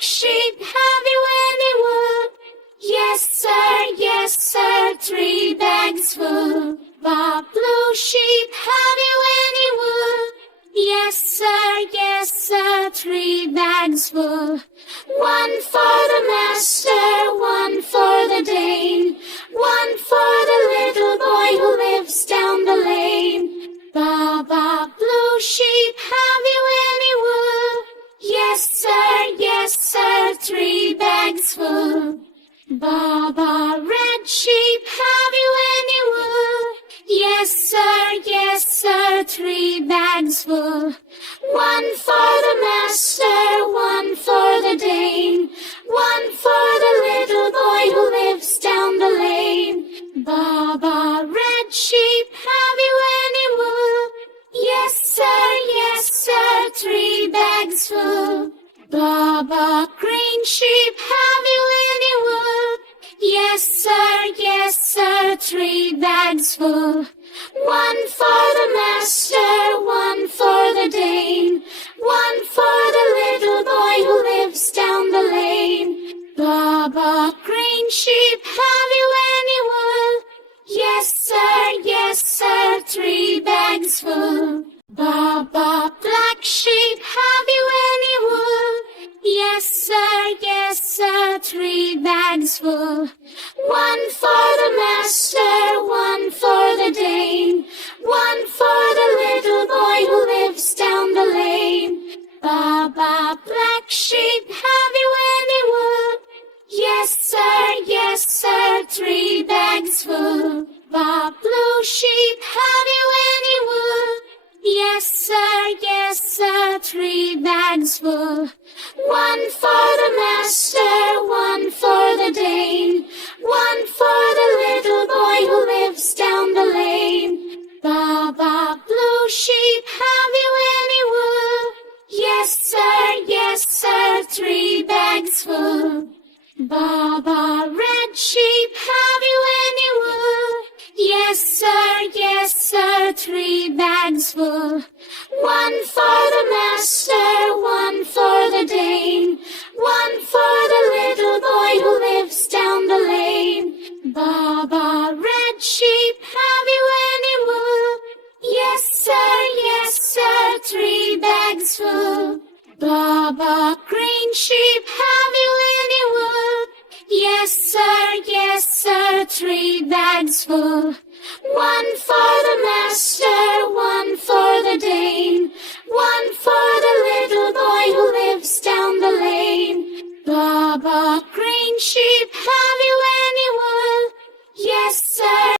sheep, have you any wool? Yes sir, 3 bags full. Bob, blue sheep, have you any wool? Yes sir, 3 bags full. 1 for the master, 1 for the Dane, 1 for the little boy who lives down the lane. Bob, blue sheep, have you any wool? Yes sir, 3 bags full. Baba, red sheep, have you any wool? Yes sir, 3 bags full. 1 for the master, 1 for the Dane, 1 for the little boy who lives down the lane. Baba, red sheep, have you any wool? Yes sir, 3 bags full. Baba, green sheep, have you any wool? Yes sir, 3 bags full. 1 for the master, 1 for the Dane, 1 for the little boy who lives down the lane. Baba, green sheep, have you any wool? Yes sir, 3 bags full. Baba, black sheep, have you any wool? Yes sir, 3 bags full. 1 for the master, 1 for the Dane, 1 for the little boy who lives down the lane. Baba, black sheep, have you any wool? Yes sir, 3 bags full. Bob, blue sheep, have you any wool? Yes sir, 3 bags full. 1 for the master, 1 for the Dane, 1 for the little boy who lives down the lane. Baba, blue sheep, have you any wool? Yes sir, 3 bags full. Baba, red sheep, have you any wool? Yes sir, 3 bags full. 1 for the master, 1 for the Dane, 1 for the little boy who lives down the lane. Baba, red sheep, have you any wool? Yes sir, 3 bags full. Baba, green sheep, have you any wool? Yes sir, 3 bags full. 1 for the